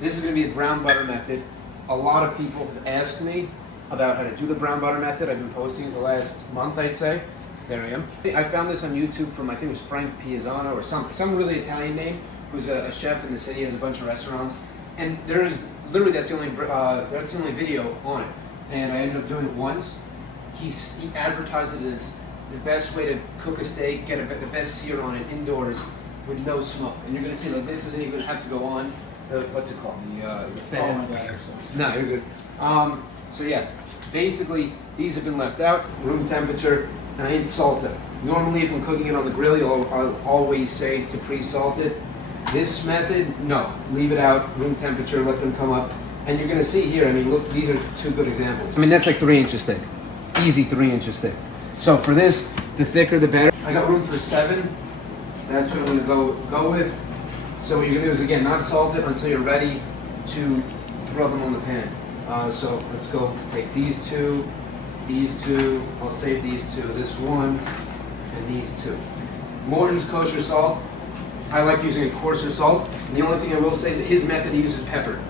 This is going to be a brown butter method. A lot of people have asked me about how to do the brown butter method. I've been posting it the last month, I'd say. There I am. I found this on YouTube from, I think it was Frank Piazzano or some really Italian name, who's a chef in the city, has a bunch of restaurants. And there's literally, that's the only video on it. And I ended up doing it once. He advertised it as the best way to cook a steak, get the best sear on it indoors with no smoke. And you're gonna see, like, this doesn't even have to go on what's it called? The fan. Oh my God. No, you're good. So yeah, basically these have been left out, room temperature, and I didn't salt them. Normally, if I'm cooking it on the grill, I'll always say to pre-salt it. This method, no, leave it out, room temperature, let them come up. And you're gonna see here, I mean, look, these are two good examples. I mean, that's like 3 inches thick. Easy 3 inches thick. So for this, the thicker the better. I got room for 7. That's what I'm gonna go with. So what you're gonna do is, again, not salt it until you're ready to throw them on the pan. So let's go take these two, I'll save these two, this one, and these two. Morton's kosher salt, I like using a coarser salt. And the only thing I will say, that his method he uses pepper.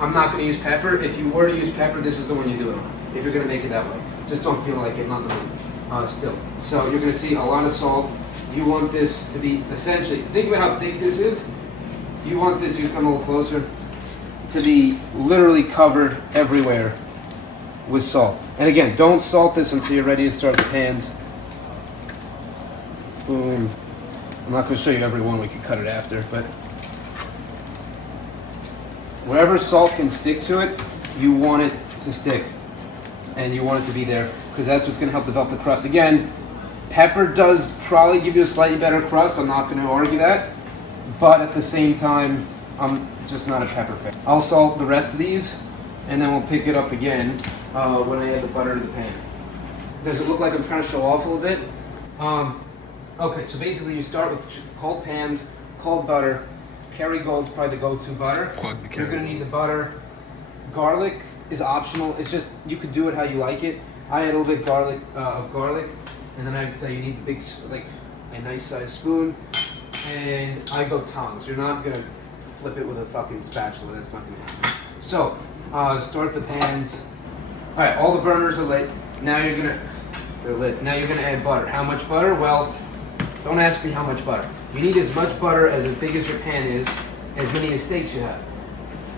I'm not gonna use pepper. If you were to use pepper, this is the one you do it on, if you're gonna make it that way. Just don't feel like it, not the one, still. So you're gonna see a lot of salt. You want this to be essentially, think about how thick this is. You want this, you come a little closer, to be literally covered everywhere with salt. And again, don't salt this until you're ready to start the pans. Boom. I'm not going to show you every one, we can cut it after, but wherever salt can stick to it, you want it to stick. And you want it to be there, because that's what's going to help develop the crust. Again, pepper does probably give you a slightly better crust, I'm not going to argue that, but at the same time, I'm just not a pepper fan. I'll salt the rest of these, and then we'll pick it up again when I add the butter to the pan. Does it look like I'm trying to show off a little bit? Okay, so basically you start with cold pans, cold butter. Kerrygold's probably the go-to butter. You're gonna need the butter. Garlic is optional. It's just, you could do it how you like it. I add a little bit of garlic, and then I'd say you need the big, like a nice sized spoon, and I go tongs. You're not gonna flip it with a fucking spatula, that's not gonna happen. So, start the pans. All right, all the burners are lit. Now they're lit. Now you're gonna add butter. How much butter? Well, don't ask me how much butter. You need as much butter as big as your pan is, as many as steaks you have.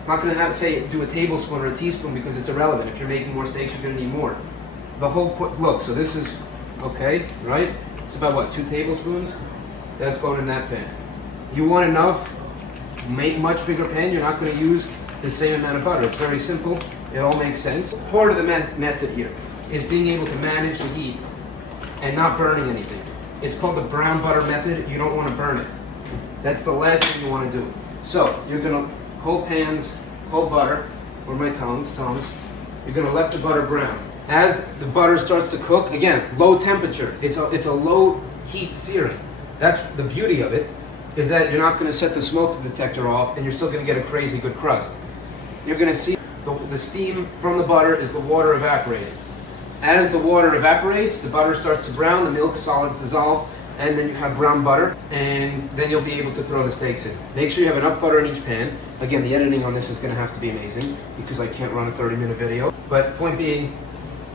I'm not gonna say do a tablespoon or a teaspoon because it's irrelevant. If you're making more steaks, you're gonna need more. The whole look, so this is, okay, right? It's about what, 2 tablespoons? That's going in that pan. You want enough, make much bigger pan, you're not gonna use the same amount of butter. It's very simple, it all makes sense. Part of the method here is being able to manage the heat and not burning anything. It's called the brown butter method. You don't want to burn it. That's the last thing you want to do. So you're gonna cold pans, cold butter, or my tongs. You're gonna let the butter brown. As the butter starts to cook, again, low temperature. It's a low heat searing. That's the beauty of it, is that you're not gonna set the smoke detector off, and you're still gonna get a crazy good crust. You're gonna see the steam from the butter is the water evaporating. As the water evaporates, the butter starts to brown, the milk solids dissolve, and then you have brown butter, and then you'll be able to throw the steaks in. Make sure you have enough butter in each pan. Again, the editing on this is gonna have to be amazing, because I can't run a 30-minute video. But point being,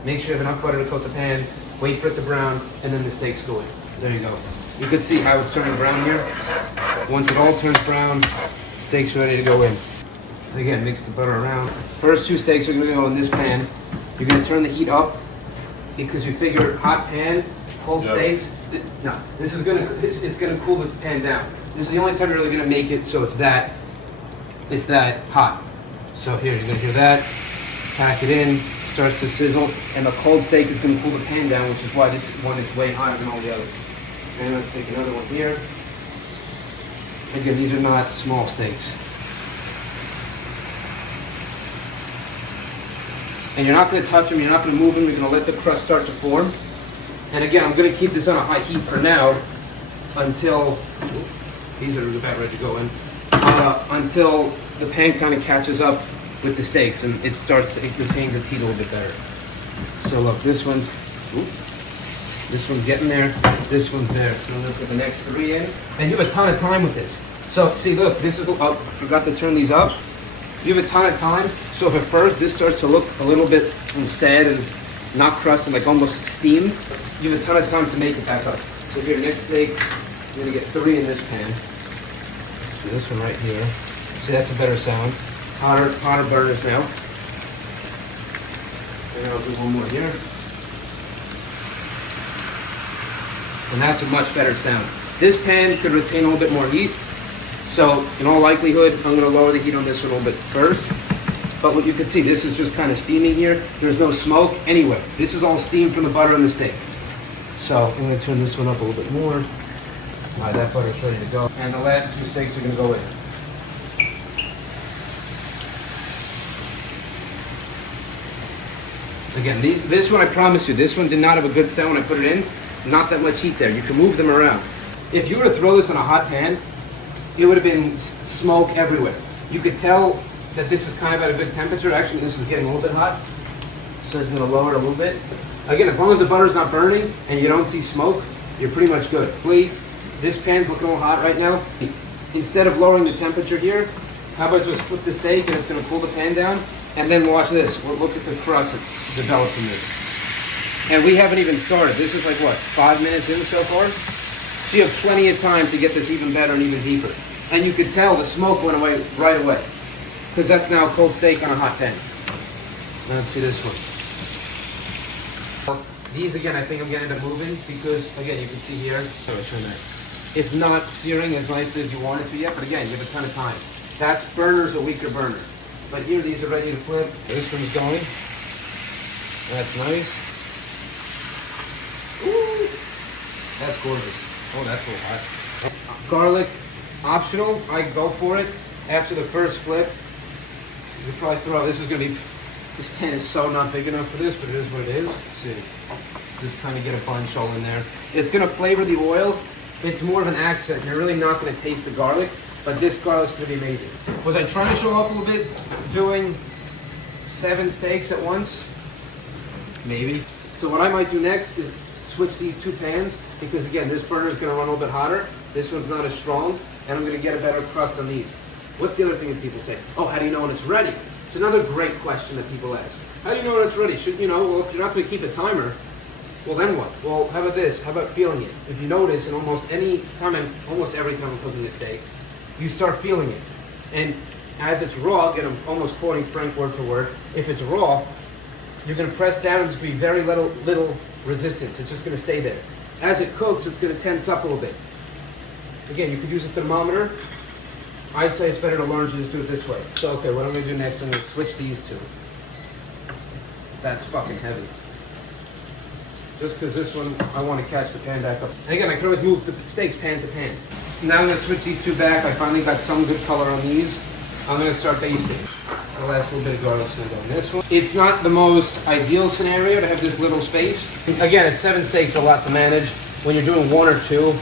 make sure you have enough butter to coat the pan, wait for it to brown, and then the steaks go in. There you go. You can see how it's turning brown here. Once it all turns brown, steaks are ready to go in. And again, mix the butter around. First 2 steaks are gonna go in this pan. You're gonna turn the heat up, because you figure hot pan, cold steaks, no, this is gonna, it's gonna cool the pan down. This is the only time you're really gonna make it so it's that hot. So here, you're gonna hear that, pack it in, starts to sizzle, and the cold steak is gonna cool the pan down, which is why this one is way hotter than all the others. And let's take another one here. Again, these are not small steaks. And you're not going to touch them, you're not going to move them, you're going to let the crust start to form. And again, I'm going to keep this on a high heat for now until, these are about ready to go in, until the pan kind of catches up with the steaks and it retains its heat a little bit better. So look, this one's getting there, this one's there. So let's put the next 3 in. And you have a ton of time with this. So see, look, this is, oh, I forgot to turn these up. You have a ton of time, so if at first this starts to look a little bit sad and not crusted, like almost steamed, you have a ton of time to make it back up. So here, next steak, you're gonna get 3 in this pan. So this one right here. See, that's a better sound. Hotter burners now. And I'll do one more here. And that's a much better sound. This pan could retain a little bit more heat. So in all likelihood, I'm gonna lower the heat on this one a little bit first. But what you can see, this is just kind of steaming here. There's no smoke anyway. This is all steam from the butter and the steak. So I'm gonna turn this one up a little bit more. All right, that butter's ready to go. And the last 2 steaks are gonna go in. Again, this one I promise you, this one did not have a good sound when I put it in. Not that much heat there. You can move them around. If you were to throw this in a hot pan, it would have been smoke everywhere. You could tell that this is kind of at a good temperature. Actually, this is getting a little bit hot. So it's gonna lower it a little bit. Again, as long as the butter's not burning and you don't see smoke, you're pretty much good. This pan's looking a little hot right now. Instead of lowering the temperature here, how about just put the steak and it's gonna cool the pan down? And then watch this. Look at the crust that's developed in this. And we haven't even started. This is like what, 5 minutes in so far? So you have plenty of time to get this even better and even deeper. And you could tell the smoke went away right away. Because that's now a cold steak on a hot pan. Now let's see this one. These again, I think I'm gonna end up moving because again, you can see here, it's not searing as nicely as you want it to yet, but again, you have a ton of time. That's burner's a weaker burner. But here, these are ready to flip. This one's going. That's nice. Ooh, that's gorgeous. Oh, that's a little hot. Garlic, optional. I go for it. After the first flip, you could probably throw. This pan is so not big enough for this, but it is what it is. Let's see. Just trying to get a bunch all in there. It's gonna flavor the oil. It's more of an accent. You're really not gonna taste the garlic. But this garlic's gonna be amazing. Was I trying to show off a little bit, doing 7 steaks at once? Maybe. So what I might do next is switch these 2 pans, because again, this burner is gonna run a little bit hotter. This one's not as strong, and I'm gonna get a better crust on these. What's the other thing that people say? Oh, how do you know when it's ready? It's another great question that people ask. How do you know when it's ready? Should you know, well, if you're not gonna keep a timer, well then what? Well, how about this? How about feeling it? If you notice, in almost every time I'm cooking a steak, you start feeling it. And as it's raw, again, I'm almost quoting Frank word for word, if it's raw, you're gonna press down and there's gonna be very little resistance. It's just gonna stay there. As it cooks, it's gonna tense up a little bit. Again, you could use a thermometer. I say it's better to learn to just do it this way. So, okay, what I'm gonna do next, I'm gonna switch these 2. That's fucking heavy. Just because this one, I want to catch the pan back up. And again, I can always move the steaks pan to pan. Now I'm going to switch these 2 back. I finally got some good color on these. I'm going to start basting. The last little bit of garlic's going to go in this one. It's not the most ideal scenario to have this little space. Again, at 7 steaks, a lot to manage. When you're doing 1 or 2,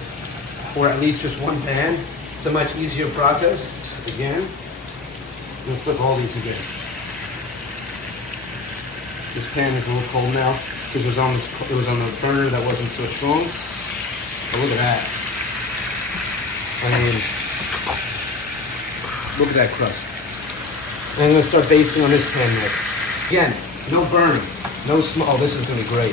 or at least just 1 pan, it's a much easier process. Again, I'm going to flip all these again. This pan is a little cold now because it was on the burner that wasn't so strong. But look at that. I mean, look at that crust. And I'm going to start basting on this pan next. Again, no burning, no smoke. Oh, this is going to be great.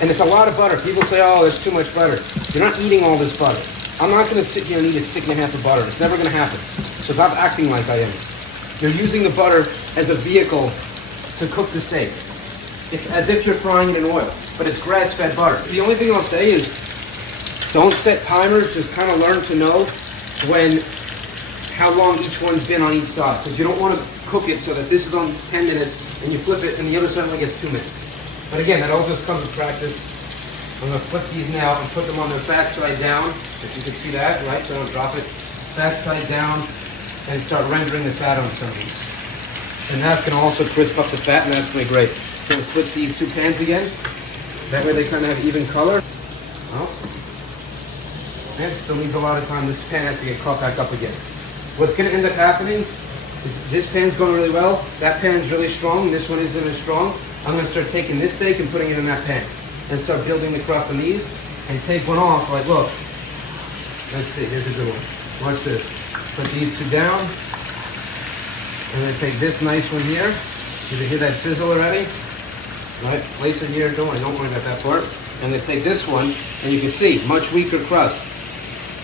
And it's a lot of butter. People say, oh, there's too much butter. You're not eating all this butter. I'm not going to sit here and eat a stick and a half of butter. It's never going to happen. So stop acting like I am. You're using the butter as a vehicle to cook the steak. It's as if you're frying it in oil, but it's grass-fed butter. The only thing I'll say is, don't set timers, just kind of learn to know how long each one's been on each side, because you don't want to cook it so that this is on 10 minutes and you flip it and the other side only gets 2 minutes. But again, that all just comes with practice. I'm going to flip these now and put them on their fat side down, if you can see that, right? So I'm going to drop it fat side down and start rendering the fat on some of these. And that's going to also crisp up the fat, and that's going to be great. So we'll switch these 2 pans again. That way they kind of have even color. Oh. And it still needs a lot of time. This pan has to get caught back up again. What's going to end up happening is this pan's going really well. That pan's really strong. This one isn't as strong. I'm going to start taking this steak and putting it in that pan. And start building the crust on these. And take one off. Like, look. Let's see. Here's a good one. Watch this. Put these 2 down. I'm gonna take this nice one here. You can hear that sizzle already? Right, place it here, don't worry about that part. I'm gonna take this one, and you can see, much weaker crust.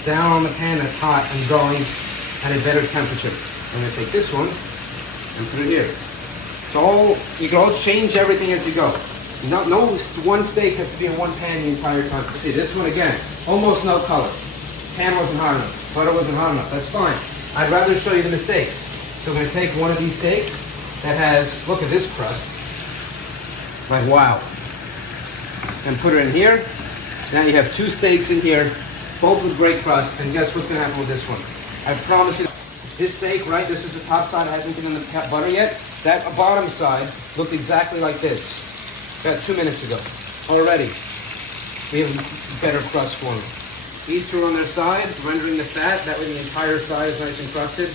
Down on the pan that's hot and going at a better temperature. I'm gonna take this one and put it here. It's all, you can all change everything as you go. No one steak has to be in one pan the entire time. See, this one again, almost no color. Pan wasn't hot enough, butter wasn't hot enough, that's fine. I'd rather show you the mistakes. So I'm gonna take one of these steaks that has, look at this crust. Like, wow. And put it in here. Now you have two steaks in here, both with great crust, and guess what's gonna happen with this one? I promise you, this steak, right, this is the top side, it hasn't been in the butter yet. That bottom side looked exactly like this, about 2 minutes ago. Already, we have better crust forming. These two are on their side, rendering the fat, that way the entire side is nice and crusted.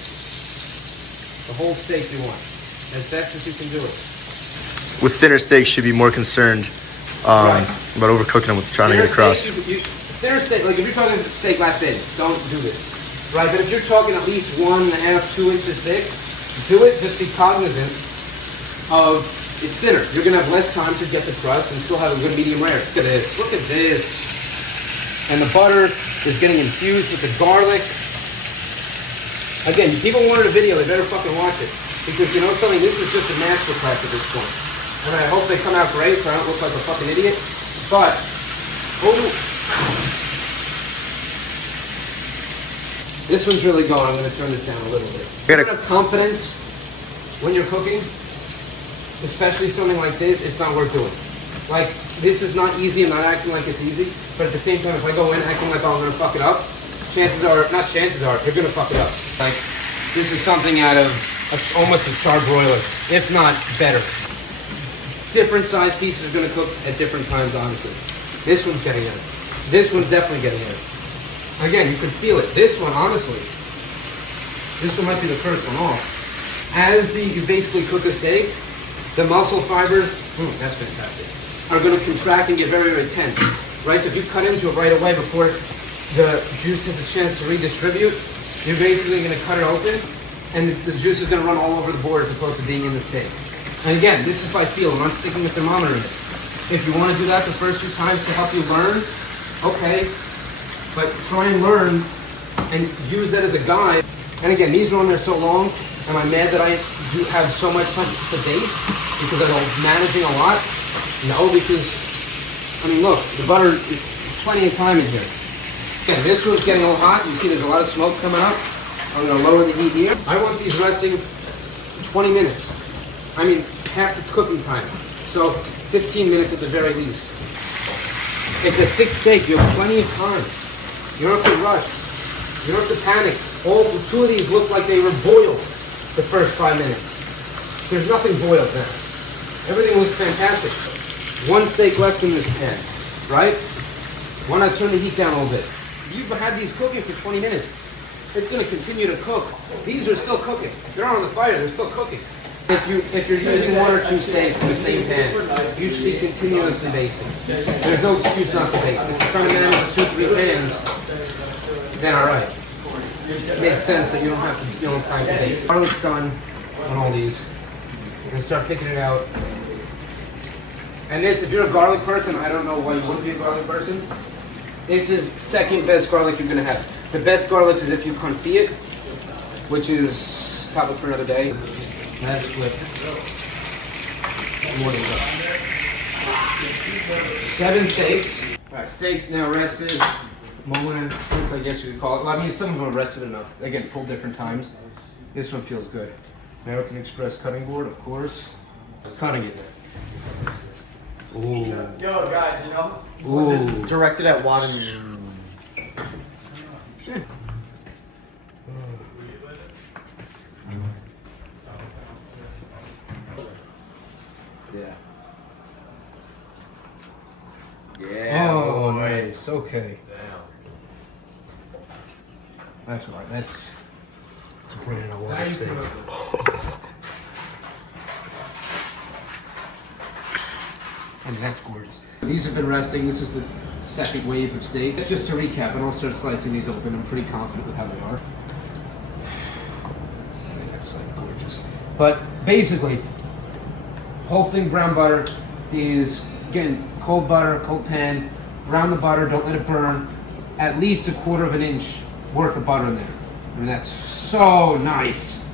The whole steak you want, as best as you can do it. With thinner steaks, should be more concerned Right. about overcooking them with trying to get a crust. Thinner steak, like if you're talking steak that thin, don't do this. Right, but if you're talking at least 1.5, 2 inches thick, do it, just be cognizant of it's thinner. You're gonna have less time to get the crust and still have a good medium rare. Look at this. And the butter is getting infused with the garlic. Again, people wanted a video, they better fucking watch it. Because you know something, this is just a masterclass at this point. And I hope they come out great so I don't look like a fucking idiot. But, this one's really going. I'm going to turn this down a little bit. You don't have confidence when you're cooking, especially something like this, it's not worth doing. Like, this is not easy. I'm not acting like it's easy. But at the same time, if I go in acting like, oh, I'm going to fuck it up, chances are, you're going to fuck it up. Like, this is something out of almost a char broiler, if not better. Different size pieces are going to cook at different times, honestly. This one's getting it. This one's definitely getting it. Again, you can feel it. This one, honestly, this one might be the first one off. As you basically cook a steak, the muscle fibers, that's fantastic, are going to contract and get very, very tense. Right? So if you cut into it right away before the juice has a chance to redistribute, you're basically going to cut it open, and the juice is going to run all over the board as opposed to being in the steak. And again, this is by feel. I'm not sticking a thermometer in it. If you want to do that the first few times to help you learn, okay. But try and learn and use that as a guide. And again, these are on there so long. Am I mad that I do have so much time to baste because I'm managing a lot? No, because, I mean, look, the butter is plenty of time in here. Okay, this one's getting a little hot. You see there's a lot of smoke coming up. I'm going to lower the heat here. I want these resting 20 minutes. I mean, half its cooking time. So 15 minutes at the very least. It's a thick steak. You have plenty of time. You don't have to rush. You don't have to panic. All two of these look like they were boiled the first 5 minutes. There's nothing boiled now. Everything looks fantastic. One steak left in this pan, right? Why not turn the heat down a little bit? You've had these cooking for 20 minutes. It's going to continue to cook. These are still cooking. They're on the fire. They're still cooking. If you're using 1 or 2 steaks in the same pan, you should be continuously basting. There's no excuse not to baste. If you're trying to manage 2, 3 pans, then all right. It makes sense that you don't have time to baste. Garlic's done on all these. You're gonna start picking it out. And this, if you're a garlic person, I don't know why you wouldn't be a garlic person. This is second best garlic you're gonna have. The best garlic is if you confit it, which is topic for another day. Last clip. Morning. 7 steaks. All right, steaks now rested. Moment of truth, I guess you could call it. Well, I mean, some of them are rested enough. Again, pulled different times. This one feels good. American Express cutting board, of course. Cutting it. Ooh. Yo, guys, you know, Ooh. this is directed at Wadden. Yeah. Yeah. Oh, nice. Okay. That's all right. That's to put in a water steak. I mean, that's gorgeous. These have been resting. This is the second wave of steaks. Just to recap, and I'll start slicing these open. I'm pretty confident with how they are. I think that's like gorgeous. But basically, whole thing brown butter is, again, cold butter, cold pan, brown the butter, don't let it burn, at least 1/4 inch worth of butter in there. I mean, that's so nice.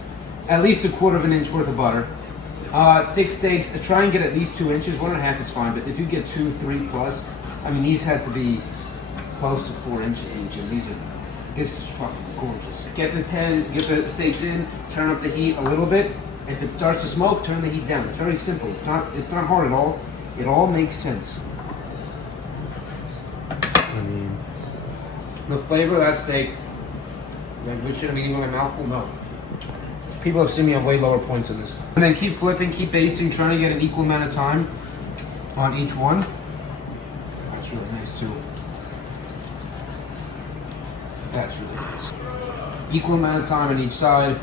At least 1/4 inch worth of butter. Thick steaks, try and get at least 2 inches, 1.5 is fine, but if you get 2, 3 plus, I mean, these had to be close to 4 inches each, and this is fucking gorgeous. Get the pan, get the steaks in, turn up the heat a little bit. If it starts to smoke, turn the heat down. It's very simple. It's not hard at all. It all makes sense. I mean, the flavor of that steak, like, should I'm eating with my mouth full? No. People have seen me on way lower points than this. And then keep flipping, keep basting, trying to get an equal amount of time on each one. That's really nice too. That's really nice. Equal amount of time on each side.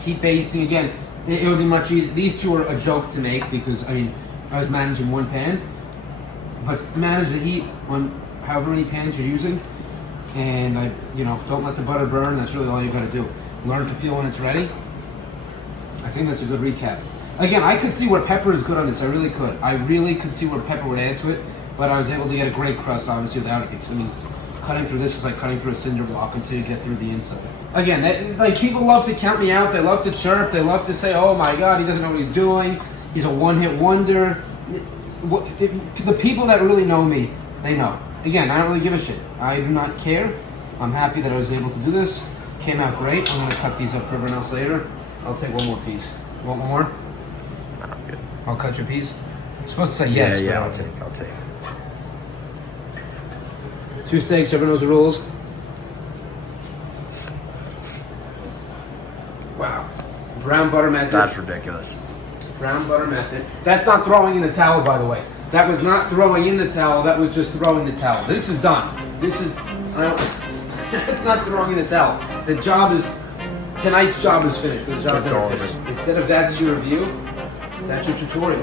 Keep basting again. It would be much easier. These two are a joke to make because, I mean, I was managing one pan, but manage the heat on however many pans you're using, and don't let the butter burn. That's really all you got to do. Learn to feel when it's ready. I think that's a good recap. Again, I could see where pepper is good on this. I really could. I really could see where pepper would add to it, but I was able to get a great crust, obviously, without it. Because, I mean, cutting through this is like cutting through a cinder block until you get through the inside. Again, like, people love to count me out. They love to chirp. They love to say, "Oh my God, he doesn't know what he's doing. He's a one-hit wonder." The people that really know me, they know. Again, I don't really give a shit. I do not care. I'm happy that I was able to do this. Came out great. I'm gonna cut these up for everyone else later. I'll take one more piece. You want one more? Nah, I'm good. I'll cut your piece. I'm supposed to say yes. Yeah, but I'll take. 2 steaks, everyone knows the rules. Wow. Brown butter method. That's ridiculous. Brown butter method. That's not throwing in the towel, by the way. That was not throwing in the towel. That was just throwing the towel. This is done. This is... It's not throwing in the towel. The job is... Tonight's job is finished. The job's That's never all it finished. is. Instead of that's your review, that's your tutorial.